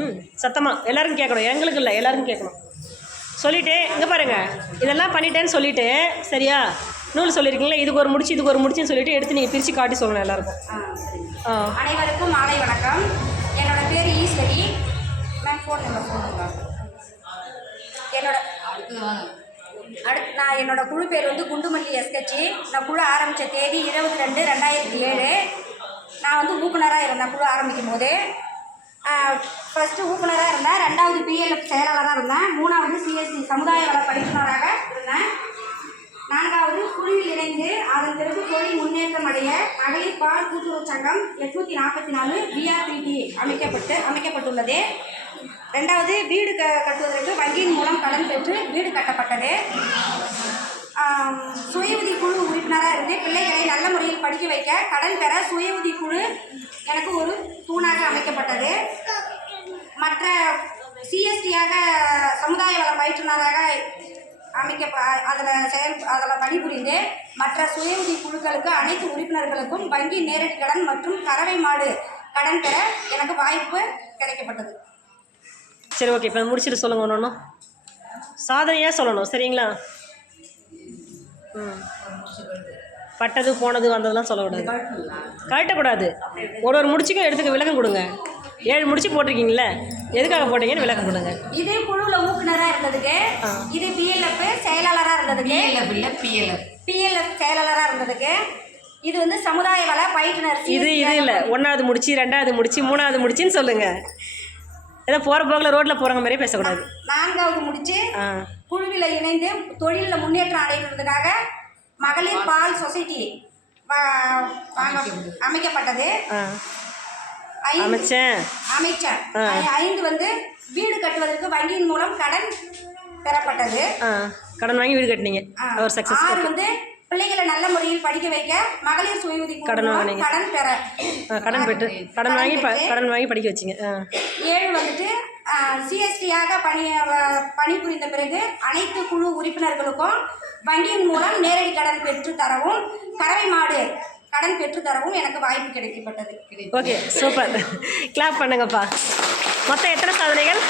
ம் சத்தமாக எல்லாருக்கும் கேட்கணும். எங்களுக்கு இல்லை எல்லாருக்கும் கேட்கணும். சொல்லிட்டு இங்கே பாருங்க. இதெல்லாம் பண்ணிட்டேன்னு சொல்லிட்டு சரியா? நூல் சொல்லியிருக்கீங்களா இதுக்கு ஒரு முடிச்சு இதுக்கு ஒரு முடிச்சுன்னு சொல்லிட்டு எடுத்து நீங்கள் பிரித்து காட்டி சொல்லணும் எல்லாருக்கும். அனைவருக்கும் மாலை வணக்கம். என்னோட பேர் ஈஸ்வரி. மேம் ஃபோன் நம்பர் சொல்லுங்க. என்னோட அடுத்து நான் என்னோட குழு பேர் வந்து குண்டுமல்லி எஸ்கட்சி நான் குழு ஆரம்பித்த தேதி இருபத்தி ரெண்டு ரெண்டாயிரத்தி ஏழு. நான் வந்து ஊக்குனராக இருந்தேன் குழு ஆரம்பிக்கும் போது. ஃபஸ்ட்டு ஊக்குனராக இருந்தேன். ரெண்டாவது பிஎல்எஃப் செயலாளராக இருந்தேன். மூணாவது சிஎஸ்சி சமுதாய வள பயிற்றுனராக இருந்தேன். நான்காவது குழுவில் இணைந்து அதன் பிறகு தொழில் முன்னேற்றம் அடைய மகளிர் பால் கூட்டுறவு சங்கம் எட்நூத்தி நாற்பத்தி நாலு பிஆர்பிடி அமைக்கப்பட்டு அமைக்கப்பட்டுள்ளது. ரெண்டாவது வீடு க கட்டுவதற்கு வங்கியின் மூலம் கடன் பெற்று வீடு கட்டப்பட்டது. சுய உதவி குழு உறுப்பினராக இருந்து பிள்ளைகளை நல்ல முறையில் படிக்க வைக்க கடன் பெற சுய உதவி குழு எனக்கு ஒரு தூணாக அமைக்கப்பட்டது. மற்ற சிஎஸ்டியாக சமுதாய வள பயிற்றுனராக அமைக்க அதில் செயல் அதில் பணிபுரிந்து மற்ற சுய உதவி குழுக்களுக்கு அனைத்து உறுப்பினர்களுக்கும் வங்கி நேரடி கடன் மற்றும் கறவை மாடு கடன் பெற எனக்கு வாய்ப்பு கிடைக்கப்பட்டது. சரி ஓகே இப்போ முடிச்சுட்டு சொல்லுங்கள் ஒன்று ஒன்றும் சாதனையாக சொல்லணும் சரிங்களா? பட்டது போனது வந்ததெல்லாம் சொல்லக்கூடாது. கழட்டக்கூடாது. ஒரு ஒரு முடிச்சுக்கும் எடுத்துக்க விளக்கம் கொடுங்க. ஏழு முடிச்சு போட்டிருக்கீங்களே எதுக்காக போட்டீங்கன்னு விளக்கம் கொடுங்க. இதே குழுவில் ஊக்குனராக இருந்ததுக்கு இது பிஎல்எஃப் செயலாளராக இருந்ததுக்கு பிஎல்எஃப் பிஎல்எஃப் செயலாளராக இருந்ததுக்கு இது வந்து சமுதாய வள பயிற்றுனர் இது இது இல்லை. ஒன்றாவது முடிச்சு ரெண்டாவது முடிச்சு மூணாவது முடிச்சுன்னு சொல்லுங்கள் ஏதோ போகிற போக்கில் ரோட்டில் போகிறவங்க மாதிரியே பேசக்கூடாது. நான்காவது முடிச்சு ஆ. குழுவில் இணைந்து தொழிலில் முன்னேற்றம் அடைகிறதுக்காக மகளிர் பால் சொசைட்டி அமைக்கப்பட்டது. அமைச்சர். ஐ- ஐந்து வந்து வீடு கட்டுவதற்கு வங்கியின் மூலம் கடன் பெறப்பட்டது. கடன் வாங்கி வீடு கட்டினீங்க. ஒரு சக்ஸஸ் ஆறு வந்து பிள்ளைகளை நல்ல முறையில் படிக்க வைக்க மகளிர் சுய உதவி கடன் வாங்குனீங்க. கடன் பெற. கடன் பெற்று கடன் வாங்கி கடன் வாங்கி படிக்க வச்சிங்க. ஏழு வந்துட்டு சிஎஸ்டியாக பணி பணிபுரிந்த பிறகு அனைத்து குழு உறுப்பினர்களுக்கும் வங்கியின் மூலம் நேரடி கடன் பெற்று தரவும் கறவை மாடு கடன் பெற்று தரவும் எனக்கு வாய்ப்பு கிடைக்கப்பட்டது. Okay super. கிளாப் பண்ணுங்கப்பா. மொத்தம் எத்தனை சாதனைகள்?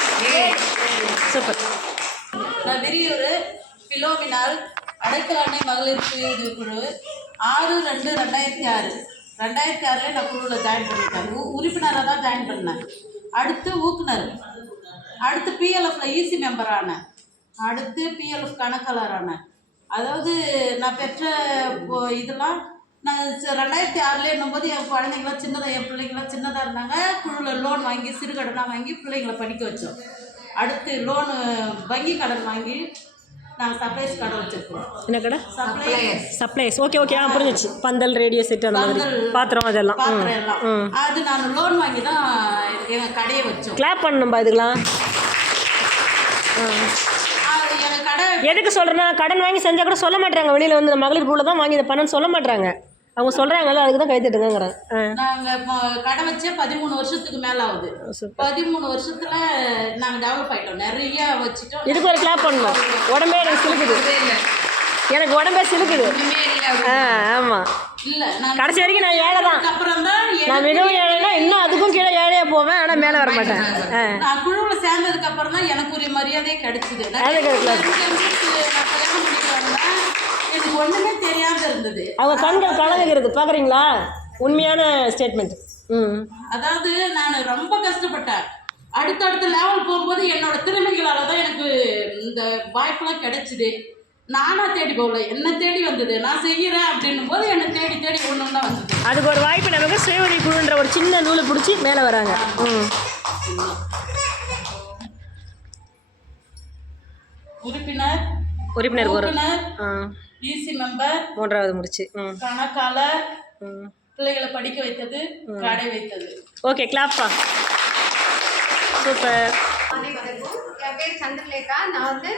சூப்பர். நான் விரியூர் பிலோமினால் அடைக்கலாண்ணை மகளிர் சுய உதவி குழு ஆறு ரெண்டு ரெண்டாயிரத்தி ஆறு. ரெண்டாயிரத்தி ஆறில் நான் குழுவில் ஜாயின் பண்ணிட்டேன். உறுப்பினராக தான் ஜாயின் பண்ணேன். அடுத்து ஊக்குனர். அடுத்து பிஎல்எஃப்ல ஈசி மெம்பர் ஆனேன் அடுத்து பிஎல்எஃப் கணக்காளர் ஆனேன் அதாவது நான் பெற்ற இதெல்லாம் நான் ரெண்டாயிரத்தி ஆறுல என்னும்போது என் குழந்தைங்களாம் சின்னதாக என் பிள்ளைங்களாம் சின்னதாக இருந்தாங்க. குழுவில் லோன் வாங்கி சிறுகடனாக வாங்கி பிள்ளைங்களை படிக்க வச்சோம். அடுத்து லோனு வங்கி கடன் வாங்கி நாங்கள் சப்ளைஸ் கடை வச்சுருக்கோம். என்ன கடை? சப்ளை சப்ளைஸ் ஓகே ஓகே ஆ புரிஞ்சிச்சு. பந்தல் ரேடியோ செட் அந்த மாதிரி. பாத்திரம் அதெல்லாம். பாத்திரம் எல்லாம். அது நான் லோன் வாங்கி தான் எங்கள் கடையை வச்சோம். கிளாப் பண்ணணும்பா இதுக்கெல்லாம். எதுக்கு சொல்கிறேன்னா கடன் வாங்கி செஞ்சால் கூட சொல்ல மாட்டாங்க வெளியில் வந்து மகளிர் குழுவில் தான் வாங்கி இதை பண்ணன்னு சொல்ல மாட்டாங்க அவங்க சொல்கிறாங்கல்ல அதுக்கு தான் கைத்தட்டுங்கிறேன் ஆ. நாங்கள் கடை வச்சே பதிமூணு வருஷத்துக்கு மேலே ஆகுது. பதிமூணு வருஷத்துல நாங்கள் டெவலப் ஆயிட்டோம். நிறைய வச்சுட்டோம். இதுக்கு ஒரு கிளாப் பண்ணணும் உடம்பே எனக்கு சிலுக்குது. எனக்கு உடம்பே சிலுக்குது. ஆ ஆமாம் கடைசி வரைக்கும் நான் ஏழை தான் நான் மிகவும் ஏழைனா இன்னும் அதுக்கும் கீழே ஏழையாக போவேன் ஆனால் மேலே வர மாட்டேன். நான் குழுவில் சேர்ந்ததுக்கு அப்புறம் தான் எனக்கு ஒரு மரியாதையே கிடைச்சிது. எனக்கு ஒன்றுமே தெரியாத இருந்தது. அவங்க கண்கள் கலங்குகிறது பார்க்குறீங்களா உண்மையான ஸ்டேட்மெண்ட் ம். அதாவது நான் ரொம்ப கஷ்டப்பட்டேன். அடுத்தடுத்த லெவல் போகும்போது என்னோட திறமைகளால தான் எனக்கு இந்த வாய்ப்பெல்லாம் கிடைச்சிது. நானா தேடி போகல. என்ன தேடி வந்தது. நான் செய்கிறேன் அப்படின்னும் போது என்னை தேடி தேடி ஒன்று ஒன்றா வந்தது. அதுக்கு ஒரு வாய்ப்பு நமக்கு சுயஉதவி குழுன்ற ஒரு சின்ன நூலை பிடிச்சி மேலே வராங்க. ம். உறுப்பினர் உறுப்பினர் உறுப்பினர் ஆ. ஈசி மெம்பர் மூன்றாவது முடிச்சு. கணக்காளர் பிள்ளைகளை படிக்க வைத்தது கடை வைத்தது. Okay கிளாப்பா super. என் பேர் சந்திரலேகா. நான் வந்து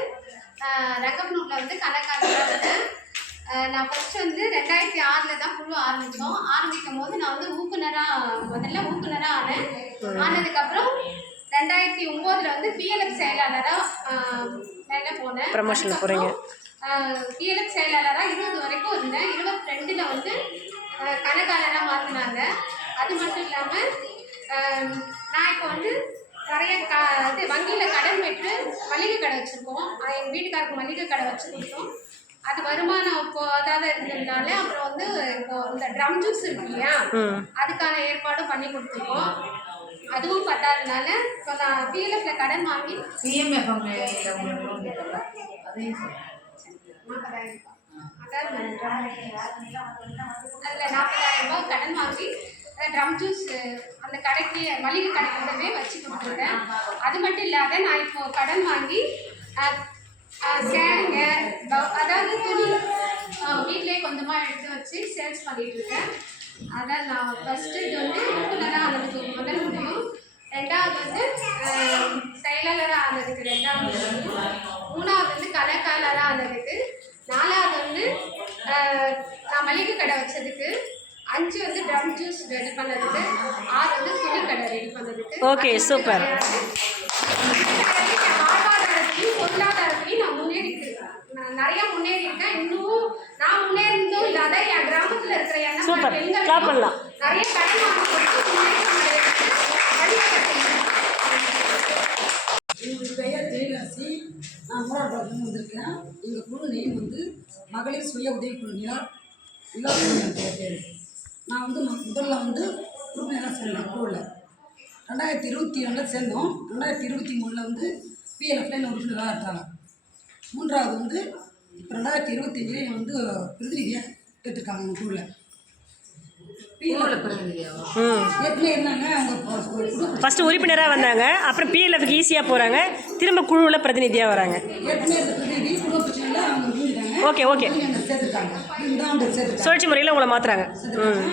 ஆஹ், ரங்கப்பனூரில் வந்து கணக்காளராக இருந்தேன் ஆஹ், நான் ஃபஸ்ட்டு வந்து ரெண்டாயிரத்தி ஆறில் தான் குழு ஆரம்பித்தோம் ஆரம்பிக்கும் போது நான் வந்து ஊக்குனராக முதல்ல ஊக்குனராக ஆனேன். ஆனதுக்கப்புறம் ரெண்டாயிரத்தி ஒம்போதில் வந்து பிஎல்எஃப் செயலாளராக மேலே போனேன். Promotion போறீங்க. பிஎல்எஃப் செயலாளராக இருபது வரைக்கும் இருந்தேன். இருபத்தி ரெண்டில் வந்து கணக்காளராக மாற்றினாங்க அது மட்டும் இல்லாமல் நான் இப்போ வந்து நிறைய க இது வங்கியில் மளிகை கடை வச்சுருக்கோம். எங்கள் வீட்டுக்காருக்கு மளிகை கடை வச்சு கொடுத்தோம் அது வருமானம் போதாத இருந்ததுனால அப்புறம் வந்து இப்போ இந்த ட்ரம் ஜூஸ் இருக்கு இல்லையா? அதுக்கான ஏற்பாடும் பண்ணி கொடுத்துருக்கோம். அதுவும் பத்தாதனால இப்போ நான் பிஎல்எஃப்ல கடன் வாங்கி அதில் நாற்பதாயிரம் ரூபாய் கடன் வாங்கி ட்ரம் ஜூஸ் அந்த கடைக்கு மளிகை கடைக்கூடவே வச்சு கொடுத்துருக்கேன் அது மட்டும் இல்லாத நான் இப்போ கடன் வாங்கி சேருங்க அதாவது துணி வீட்டிலே கொஞ்சமாக எடுத்து வச்சு சேல்ஸ் பண்ணிட்டு இருக்கேன். அதான் நான் ஃபஸ்ட்டு இது வந்து ஓட்டுநராக ஆனதுக்கு முதல் முடியும் ரெண்டாவது வந்து செயலாளராக ஆனதுக்கு ரெண்டாவது மூணாவது வந்து கணக்காளராக ஆனதுக்கு. நாலாவது வந்து நான் மளிகை கடை வச்சதுக்கு. அஞ்சு வந்து ட்ரம் ஜூஸ் ரெடி பண்ணதுக்கு ஆறு வந்து துணி கடை ரெடி பண்ணதுக்கு. கிடையாது. என் வாழ்வாதாரத்திலையும் பொருளாதாரத்திலையும் நான் முன்னேறி இருக்கேன் நான் நிறைய முன்னேறி இருக்கேன் இன்னும் நான் முன்னேறினதும் இல்லாத என் கிராமத்துல இருக்கிற என்ன பண்ணலாம். நிறைய கடன் வாங்கி கொடுத்து. என்னுடைய பெயர் ஜெயலட்சுமி நான் மூலாபாரத்துலேருந்து வந்திருக்கேன் எங்கள் குழு நேம் வந்து மகளிர் சுய உதவிக்குழு நிலா நிலா குழு என் பேர் நான் வந்து முதல்ல வந்து உறுப்பினராக சேர்ந்தேன் குழுவில் ரெண்டாயிரத்தி இருபத்தி ரெண்டில் சேர்ந்தோம். ரெண்டாயிரத்தி இருபத்தி மூணில் வந்து பிஎல்எஃப்ல உறுப்பினராக இருக்காங்க மூன்றாவது வந்து இப்போ ரெண்டாயிரத்தி இருபத்தஞ்சில் என்னை வந்து பிரதிநிதியாக கேட்டிருக்காங்க எங்கள் குழுவில் ஃபஸ்ட்டு உறுப்பினராக வந்தாங்க. அப்புறம் பிஎல்எஃப்க்கு ஈஸியாக போகிறாங்க திரும்ப குழுவில் பிரதிநிதியாக வராங்க. Okay okay. இந்த சுழற்சி முறையில் உங்களை மாற்றுறாங்க ம்.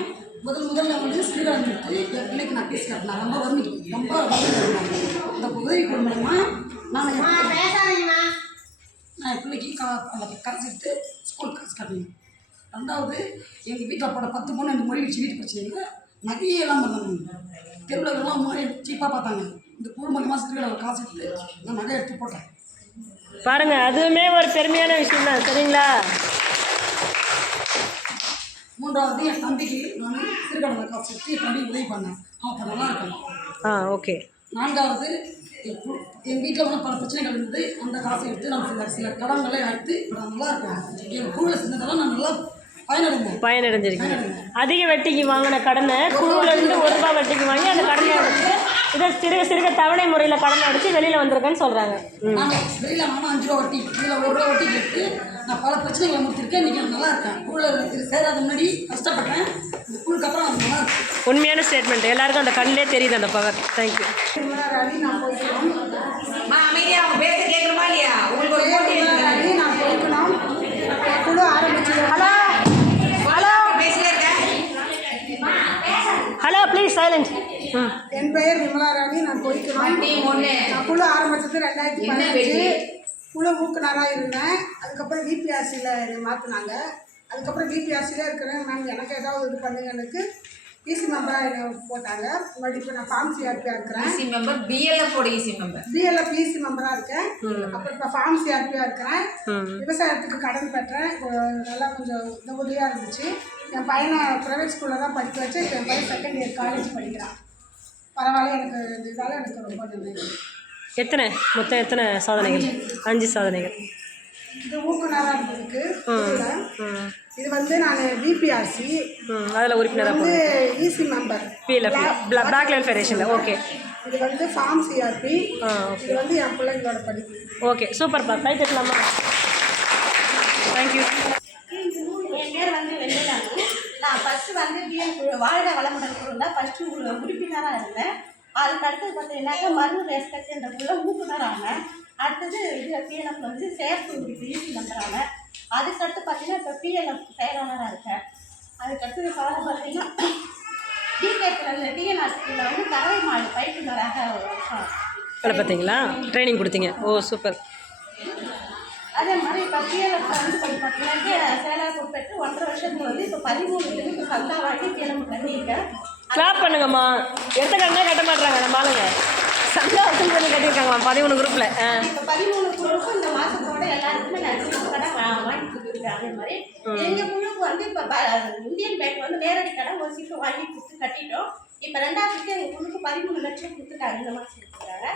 முதல் முதல்ல வந்து ஸ்ரீராம் எடுத்து என் பிள்ளைக்கு நான் பேசி காட்டினேன். ரொம்ப வறுமை ரொம்ப இந்த உதவி குழு மூலமா நான் என் நான் என் பிள்ளைக்கு கா அந்த எடுத்து ஸ்கூல் காசு காட்டினேன். ரெண்டாவது எங்கள் வீட்டில் போட பத்து பொண்ணு ரெண்டு மொழி வச்சு வீட்டுக்கு வச்சுருங்க நகையெல்லாம் பண்ணாங்க தெருவில் எல்லாம் முறை சீப்பாக பார்த்தாங்க. இந்த குழு மூலியமாக ஸ்ரீராம் காசு எடுத்து நான் நகை எடுத்து போட்டேன். பாருங்க அதுவுமே ஒரு பெருமையான விஷயம் தான் சரிங்களா? மூன்றாவது என் தம்பிக்கு நான் சிறுகடனை காசு எடுத்து என் தம்பி உதவி பண்ணேன். அவன் நல்லா இருக்கான் ஆ ஓகே. நான்காவது என் வீட்டில் உள்ள பல பிரச்சனைகள் இருந்தது. அந்த காசை எடுத்து நான் சில சில கடன்களை எடுத்து இப்போ நான் நல்லா இருக்கேன். என் கூட செஞ்சதெல்லாம் நான் நல்லா பயனடைஞ்சிருக்கீங்க. அதிக வட்டிக்கு வாங்கின கடனை குழுவில் இருந்து ஒரு ரூபாய் வட்டிக்கு வாங்கி அந்த கடனை இதை சிறுக சிறுக தவணை முறையில் கடனை அடைச்சு வெளியில் வந்திருக்கேன்னு சொல்கிறாங்க நான் வெளியில் நானும் அஞ்சு ரூபா வட்டி இதில் ஒரு ரூபா வட்டி கேட்டு நான் பல பிரச்சனைகளை முடிச்சிருக்கேன். இன்றைக்கி நல்லா இருக்கேன். சேராத முன்னாடி கஷ்டப்பட்டேன். இந்த குழுக்கு அப்புறம் நல்லா இருக்கு. உண்மையான ஸ்டேட்மெண்ட் எல்லாருக்கும் அந்த கண்ணிலே தெரியுது அந்த பவர். தேங்க்யூ நான் போய்க்கிறோம் அமைதியா அவங்க பேச கேட்கணுமா இல்லையா? உங்களுக்கு ஒரு போட்டி. நான் போய்க்கணும் குழு ஆரம்பிச்சு. ஹலோ ஹலோ பேசிட்டே இருக்கேன். ஹலோ ப்ளீஸ் சைலண்ட் என் பெயர் விமலா ராணி. நான் பொய்க்கணும் நான் குழு ஆரம்பிச்சது ரெண்டாயிரத்தி பதினஞ்சு? குழு ஊக்குனராக இருந்தேன். அதுக்கப்புறம் விபிஆர்சியில் என்னை மாற்றினாங்க அதுக்கப்புறம் விபிஆர்சியில் இருக்கிறேன். மேம் எனக்கு ஏதாவது இது பண்ணுங்கன்னுக்கு பிசி மெம்பராக என்னை போட்டாங்க. முன்னாடி இப்போ நான் ஃபார்ம் சிஆர்பியாக இருக்கிறேன். இசி மெம்பர் பிஎல்எஃப் ஓட இசி மெம்பர் பிஎல்எஃப் பிசி மெம்பராக இருக்கேன். அப்புறம் இப்போ ஃபார்ம் சிஆர்பியாக இருக்கிறேன். விவசாயத்துக்கு கடன் பெற்றேன். நல்லா கொஞ்சம் உதவியாக இருந்துச்சு. என் பையனை ப்ரைவேட் ஸ்கூலில் தான் படிக்க வச்சு இப்போ என் பையன் செகண்ட் இயர் காலேஜ் படிக்கிறான். பரவாயில்ல எனக்கு இந்த இதால் எனக்கு ரொம்ப நன்றி. எத்தனை? மொத்தம் எத்தனை சாதனைகள்? அஞ்சு சாதனைகள். இது இருந்ததுக்கு. ம் இது வந்து நான் பிபிஆர்சி அதில் உறுப்பினராக வந்து இசி மெம்பர் பிளாக் லைன் ஃபெடரேஷனில் ஓகே இது வந்து ஃபார்ம் சிஆர்பி ஆ இது வந்து என் பிள்ளைங்களோட படிப்பு. ஓகே சூப்பர்ப்பா கை தட்டலாமா தேங்க்யூ என் பேர் வந்து வெள்ளிலாங்க நான் ஃபஸ்ட்டு வந்து டிஎன் குழு வாழ்க வளமுடன் குழுவில் ஃபஸ்ட்டு உறுப்பினராக இருந்தேன். அதுக்கு அடுத்தது பார்த்தீங்கன்னாக்கா மருந்து ரெஸ்பெக்ட் என்ற குழுல ஊக்குனர் அடுத்தது இது பிஎன்எஃப்ல வந்து செயற்கை உறுப்பு யூசி நம்பராங்க அதுக்கடுத்து பார்த்தீங்கன்னா இப்போ பிஎன்எஃப் செயலாளராக இருக்கேன். அதுக்கடுத்தது காலம் பார்த்தீங்கன்னா டிஎன் டிஎன்ஆர்சியில் வந்து கரவை மாடு பயிற்றுனராக பார்த்தீங்களா ட்ரைனிங் கொடுத்தீங்க. ஓ சூப்பர் அதே மாதிரி இப்போ பிஎல்எஃப் வந்து பார்த்தீங்கன்னா சேலாக பொறுப்பேற்று ஒன்றரை வருஷத்துக்கு வந்து இப்போ பதிமூணு இப்போ வாங்கி பிஎல்எஃப் பண்ணியிருக்கேன் கிளாப் பண்ணுங்கம்மா. எடுத்த கடனே கட்ட மாட்றாங்க நம்ம ஆளுங்க? சந்தா வசூல் பண்ணி கட்டியிருக்காங்களாம் பதிமூணு குரூப்பில் இப்போ பதிமூணு குழுவுக்கும் இந்த மாதத்தோட எல்லாருக்குமே நான் வாங்கி கொடுத்துருக்கேன் அதே மாதிரி. எங்கள் குழுவுக்கு வந்து இப்போ இந்தியன் பேங்க் வந்து நேரடி கடை ஒரு சீட்டு வாங்கி கொடுத்து கட்டிட்டோம். இப்போ ரெண்டாவது எங்கள் குழுக்கு பதிமூணு லட்சம் கொடுத்துட்டாங்க இந்த மாதம் கொடுத்துருக்காங்க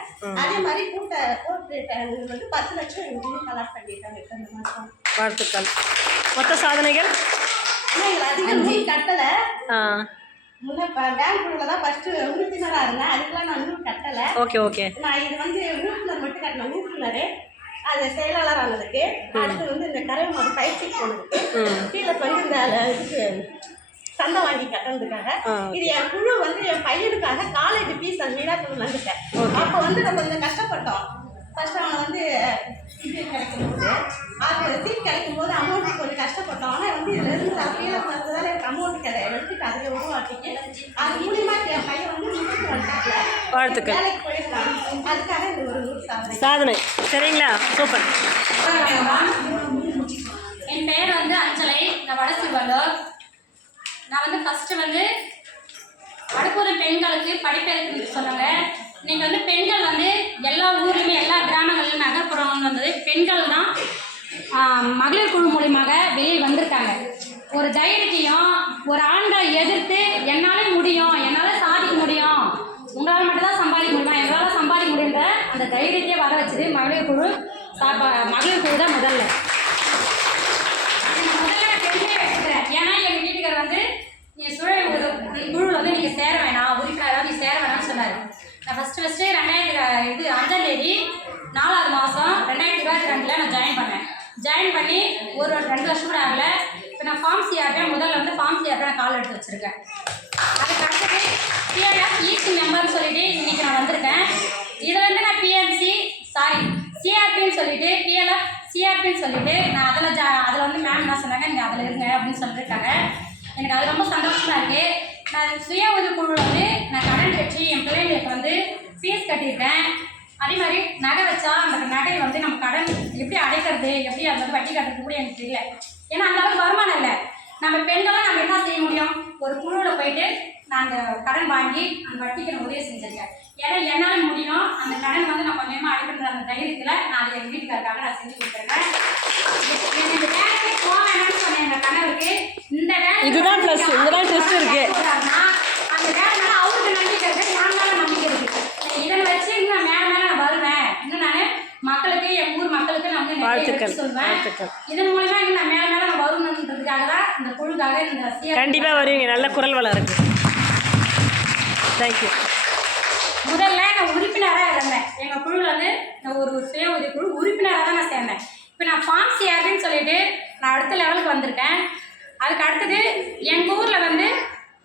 அதே மாதிரி கூட்ட கோர்ட் வந்து பத்து லட்சம் கலெக்ட் பண்ணிட்டாங்க இப்போ இந்த மாதம் வாழ்த்துக்கள். மொத்த சாதனைகள்? அதிகம் நூல் கட்டலை. முன்ன இப்போ பேங்க் குழுவில் தான் ஃபஸ்ட்டு உறுப்பினராக இருந்தேன். அதுக்கெல்லாம் நான் நூல் கட்டலை. Okay okay. நான் இது வந்து உறுப்பினர் மட்டும் கட்டின உறுப்பினர். அது செயலாளர் ஆனதுக்கு அடுத்து வந்து இந்த கரை மாடு பயிற்சி போனதுக்கு கீழே வந்து இந்த இதுக்கு சந்தை வாங்கி கட்டுறதுக்காக. இது என் குழு வந்து என் பையனுக்காக காலேஜ் ஃபீஸ் அது மீனாக்குழு வந்துட்டேன். அப்போ வந்து நம்ம கொஞ்சம் கஷ்டப்பட்டோம். ஃபர்ஸ்ட் அவன் வந்து இது கிடைக்கும் போது அது சீட் கிடைக்கும் போது அமௌண்ட்டு கொஞ்சம் கஷ்டப்பட்டோம். ஆனால் வந்து இதில் இருந்து கீழே வந்ததால எனக்கு அமௌண்ட் கிடை எடுத்துட்டு அதில் உருவாக்கிட்டு அது மூலியமா என் பையன் வந்து முடிச்சு வந்துட்டாங்க. வேலைக்கு சாதனை. சரிங்களா? சூப்பர். என் பெயர் வந்து அஞ்சலை. நான் வடசிவல்லூர் நான் வந்து ஃபஸ்ட்டு வந்து அடுப்பூர் பெண்களுக்கு படிப்பெடுக்குன்னு சொன்னாங்க. இன்னைக்கு வந்து பெண்கள் வந்து எல்லா ஊர்லேயுமே எல்லா கிராமங்களிலும் நகர்ப்புறம் வந்து பெண்கள் தான் மகளிர் குழு மூலியமாக வெளியில் வந்திருக்காங்க. ஒரு தைரியத்தையும் ஒரு ஆண்களை எதிர்த்து என்னால் முடியும் என்னால் சாதிக்க முடியும் உங்களால் மட்டும்தான் சம்பாதிக்க முடியும். சம்பாதிக்க அந்த தைரியத்தையே வர வச்சது மகளிர் குழு சாப்பா மகளிர் குழு தான் முதல்ல. முதல்ல நான் பெருமையை வச்சுக்கிறேன். ஏன்னா எங்கள் வீட்டுக்கார் வந்து நீ சுழல் குழுவில் வந்து நீங்கள் சேர வேணாம் உறுப்பினராக நீ சேர வேணாம்னு சொன்னார். நான் ஃபஸ்ட்டு ஃபஸ்ட்டு ரெண்டாயிரத்தி இது அஞ்சாம் தேதி நாலாவது மாதம் ரெண்டாயிரத்தி இருபத்தி ரெண்டில் நான் ஜாயின் பண்ணேன். ஜாயின் பண்ணி ஒரு ரெண்டு வருஷம் கூட ஆகலை. இப்போ நான் ஃபார்ம் சிஆர்பி முதல்ல வந்து ஃபார்ம் சிஆர்பி நான் கால் எடுத்து வச்சுருக்கேன். அதுக்கடுத்தது அடுத்தது பிஆர்எஃப் ஈசி மெம்பர்னு சொல்லிட்டு இன்றைக்கி நான் வந்திருக்கேன். இதில் வந்து நான் பிஎன்சி சாரி சிஆர்பின்னு சொல்லிட்டு பிஎல்எஃப் சிஆர்பின்னு சொல்லிட்டு நான் அதில் ஜா அதில் வந்து மேம் என்ன சொன்னாங்க நீங்கள் அதில் இருங்க அப்படின்னு சொல்லியிருக்காங்க எனக்கு அது ரொம்ப சந்தோஷமாக இருக்குது நான் சுய உதவிக்குழு வந்து நான் கடன் கட்டி என் பிள்ளைங்களுக்கு வந்து ஃபீஸ் கட்டியிருக்கேன். அதே மாதிரி நகை வச்சா அந்த நகையை வந்து நம்ம கடன் எப்படி அடைக்கிறது எப்படி அது வந்து வட்டி கட்டுறது கூட எனக்கு தெரியல. ஏன்னா அந்த அளவுக்கு வருமானம் இல்லை. நம்ம பெண்களும் நம்ம என்ன செய்ய முடியும்? ஒரு குழுவில் போயிட்டு அந்த கடன் வாங்கி அந்த வட்டிக்கு நான் உதவி செஞ்சிருக்கேன். ஏன்னா என்னால் முடியும் அந்த கடன் வந்து நான் கொஞ்சமாக அடைக்கிற அந்த தைரியத்தில் நான் அதை எங்கள் வீட்டுக்காரருக்காக நான் செஞ்சு கொடுத்துருக்கேன். எனக்கு இந்த வேலைக்கு போக வேணாம்னு சொன்னேன் எங்கள் கணவருக்கு இந்த வேலை இதுதான் plus, இதுதான் twist இருக்கு. அந்த வேலை மேலே அவருக்கு நம்பிக்கை இருக்கு நான் மேலே நம்பிக்கை இருக்கு இதை வச்சு இன்னும் மேலே மேலே நான் வருவேன். இன்னும் நான் மக்களுக்கு ஊர் மக்களுக்கு நான் வந்து சொல்வேன். இதன் மூலமா இன்னும் நான் மேலே மேலே நான் வரணுன்றதுக்காக தான் இந்த குழுக்காக இந்த கண்டிப்பாக வருவீங்க. நல்ல குரல் வளம் இருக்கு தேங்க்யூ முதல்ல நான் உறுப்பினராக இருந்தேன். எங்கள் குழுவில் வந்து நான் ஒரு சுய உதவி குழு உறுப்பினராக தான் நான் சேர்ந்தேன். இப்போ நான் ஃபார்ம் சிஆர்பின்னு சொல்லிட்டு நான் அடுத்த லெவலுக்கு வந்திருக்கேன். அதுக்கு அடுத்தது எங்கள் ஊரில் வந்து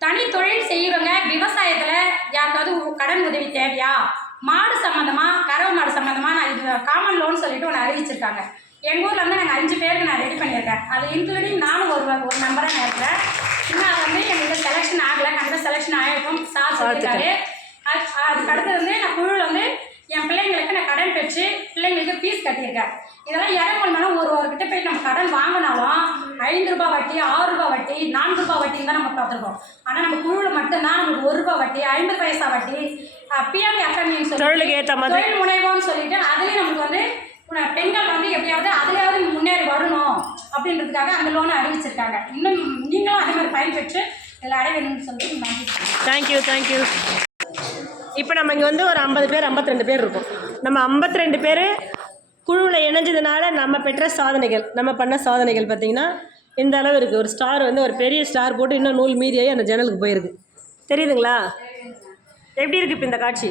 தனி தொழில் செய்கிறவங்க விவசாயத்தில் யாருக்காவது கடன் உதவி தேவையா? மாடு சம்மந்தமாக கறவை மாடு சம்மந்தமாக நான் இது காமன் லோன் சொல்லிட்டு ஒன்று அறிவிச்சிருக்காங்க. எங்கள் ஊரில் வந்து நாங்கள் அஞ்சு பேருக்கு நான் ரெடி பண்ணியிருக்கேன். அது இன்க்ளூடிங் நானும் ஒரு ஒரு மெம்பராக நான் இருக்கிறேன். இன்னும் அது வந்து எங்களுக்கு செலெக்ஷன் ஆகலை. கண்டிப்பாக செலெக்ஷன் ஆகிருக்கும் சார் அது அதுக்கு அடுத்து வந்து நான் குழுவில் வந்து பிள்ளைங்களுக்கு நான் கடன் பெற்று பிள்ளைங்களுக்கு ஃபீஸ் கட்டியிருக்கேன். இதெல்லாம் இடம் மூலமாக ஒரு ஒருக்கிட்ட போய் நம்ம கடன் வாங்கினாலும் ஐந்து ரூபாய் வட்டி ஆறு ரூபாய் வட்டி நான்கு ரூபாய் வட்டி தான் நம்ம பார்த்துருக்கோம். ஆனால் நம்ம குழுவில் மட்டும்தான் நமக்கு ஒரு ரூபாய் வட்டி ஐம்பது பைசா வட்டி பிஎம் எஃப்எம்இன்னு ஏத்த மாதிரி. தொழில் முனைவோம்னு சொல்லிட்டு அதுலேயும் நமக்கு வந்து பெண்கள் வந்து எப்படியாவது அதுலயாவது முன்னேறி வரணும் அப்படின்றதுக்காக அந்த லோனை அறிவிச்சிருக்காங்க. இன்னும் நீங்களும் அதே மாதிரி பயன்பெற்று இதில் அடைவேணும்னு சொல்லிட்டு நன்றி தேங்க்யூ தேங்க்யூ இப்போ நம்ம இங்கே வந்து ஒரு ஐம்பது பேர் 52 பேர் இருக்கோம். நம்ம 52 பேர் குழுவில் இணைஞ்சதுனால நம்ம பெற்ற சாதனைகள் நம்ம பண்ண சாதனைகள் பார்த்திங்கன்னா இந்த அளவு இருக்குது ஒரு ஸ்டார் வந்து ஒரு பெரிய ஸ்டார் போட்டு இன்னும் நூல் மீதியாகி அந்த ஜன்னலுக்கு போயிருக்கு. தெரியுதுங்களா? எப்படி இருக்குது இப்போ இந்த காட்சி?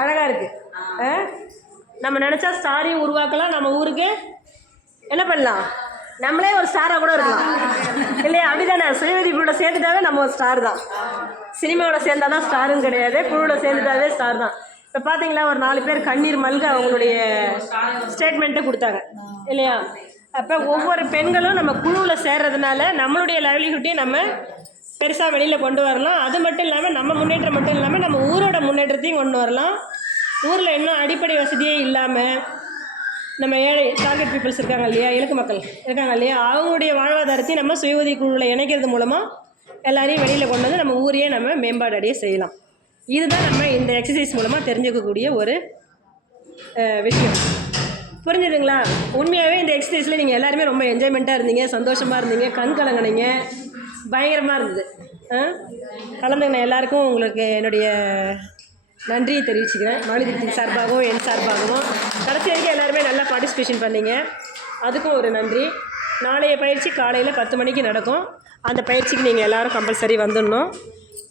அழகாக இருக்குது நம்ம நினச்சா ஸ்டாரையும் உருவாக்கலாம். நம்ம ஊருக்கு என்ன பண்ணலாம்? நம்மளே ஒரு ஸ்டாராக கூட இருக்கலாம். இல்லையா? அப்படிதானே? சுயவதி குழுவோட சேர்ந்துட்டாவே நம்ம ஒரு ஸ்டார் தான். சினிமாவோட சேர்ந்தா தான் ஸ்டாரும் கிடையாது. குழுவோட சேர்ந்துட்டாவே ஸ்டார் தான். இப்போ பார்த்தீங்களா ஒரு நாலு பேர் கண்ணீர் மல்க அவங்களுடைய ஸ்டேட்மெண்ட்டை கொடுத்தாங்க. இல்லையா? அப்போ ஒவ்வொரு பெண்களும் நம்ம குழுவில் சேர்றதுனால நம்மளுடைய லைவ்லிஹுட்டையும் நம்ம பெருசாக வெளியில் கொண்டு வரலாம். அது மட்டும் இல்லாமல் நம்ம முன்னேற்றம் மட்டும் இல்லாமல் நம்ம ஊரோட முன்னேற்றத்தையும் கொண்டு வரலாம். ஊரில் இன்னும் அடிப்படை வசதியே இல்லாமல் நம்ம ஏழை டார்கெட் பீப்புள்ஸ் இருக்காங்க இல்லையா? இலக்கு மக்கள் இருக்காங்க இல்லையா? அவங்களுடைய வாழ்வாதாரத்தையும் நம்ம சுய உதவி குழுவில் இணைக்கிறது மூலமாக எல்லாரையும் வெளியில் கொண்டு வந்து நம்ம ஊரையே நம்ம மேம்பாடு அடைய செய்யலாம். இதுதான் நம்ம இந்த எக்ஸசைஸ் மூலமாக தெரிஞ்சுக்கக்கூடிய ஒரு விஷயம். புரிஞ்சுதுங்களா? உண்மையாகவே இந்த எக்ஸசைஸில் நீங்கள் எல்லாருமே ரொம்ப என்ஜாய்மெண்ட்டாக இருந்தீங்க சந்தோஷமாக இருந்தீங்க கண் கலங்கினீங்க பயங்கரமாக இருந்தது. ஆ? எல்லாருக்கும் உங்களுக்கு என்னுடைய நன்றியை தெரிவிச்சுக்கிறேன். மகளிர் சார்பாகவும் என் சார்பாகவும். கடைசி வரைக்கும் எல்லாருமே நல்லா பார்ட்டிசிபேஷன் பண்ணீங்க. அதுக்கும் ஒரு நன்றி. நாளைய பயிற்சி காலையில் பத்து மணிக்கு நடக்கும். அந்த பயிற்சிக்கு நீங்கள் எல்லோரும் கம்பல்சரி வந்துடணும்.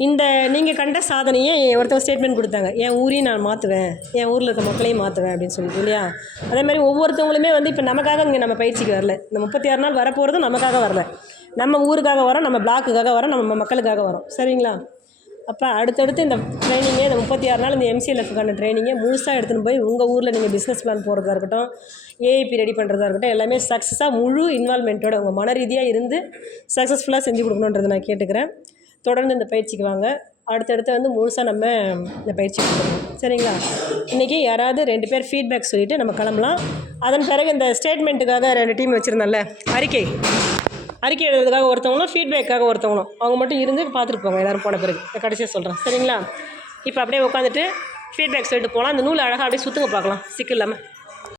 இந்த நீங்கள் கண்ட சாதனையை ஒருத்தர் ஸ்டேட்மெண்ட் கொடுத்தாங்க. என் ஊரையும் நான் மாற்றுவேன் என் ஊரில் இருக்க மக்களையும் மாற்றுவேன் அப்படின்னு சொல்லிட்டு இல்லையா? அதே மாதிரி ஒவ்வொருத்தவங்களுமே வந்து இப்போ நமக்காக இங்கே நம்ம பயிற்சிக்கு வரல. இந்த முப்பத்தி ஆறு நாள் வரப்போகிறதும் நமக்காக வரல. நம்ம ஊருக்காக வரோம் நம்ம பிளாக்குக்காக வரோம் நம்ம மக்களுக்காக வரோம். சரிங்களா? அப்போ அடுத்தடுத்து இந்த ட்ரைனிங்கே இந்த முப்பத்தி ஆறு நாள் இந்த எம்சிஎல்எஃப்க்கான ட்ரைனிங்கை முழுசாக எடுத்துன்னு போய் உங்கள் ஊரில் நீங்கள் பிஸ்னஸ் பிளான் போகிறதா இருக்கட்டும் ஏஐபி ரெடி பண்ணுறதா இருக்கட்டும் எல்லாமே சக்ஸஸாக முழு இன்வால்மெண்ட்டோட உங்கள் மன ரீதியாக இருந்து சக்ஸஸ்ஃபுல்லாக செஞ்சு கொடுக்கணுன்றதை நான் கேட்டுக்கிறேன். தொடர்ந்து இந்த பயிற்சிக்கு வாங்க. அடுத்தடுத்து வந்து முழுசாக நம்ம இந்த பயிற்சி கொடுக்கணும் சரிங்களா? இன்றைக்கி யாராவது ரெண்டு பேர் ஃபீட்பேக் சொல்லிவிட்டு நம்ம கிளம்பலாம். அதன் பிறகு இந்த ஸ்டேட்மெண்ட்டுக்காக ரெண்டு டீம் வச்சுருந்தோம்ல அறிக்கை. அறிக்கை எழுதுறதுக்காக ஒருத்தவங்களும் ஃபீட்பேக்காக ஒருத்தவங்களும். அவங்க மட்டும் இருந்து பார்த்துட்டு போங்க எல்லோரும் போன பிறகு. நான் கடைசியாக சொல்கிறேன் சரிங்களா? இப்போ அப்படியே உட்காந்துட்டு ஃபீட்பேக் சொல்லிட்டு போகலாம் அந்த நூல் அழகாக அப்படியே சுற்றுங்க பார்க்கலாம். சிக்கல் இல்லாமல்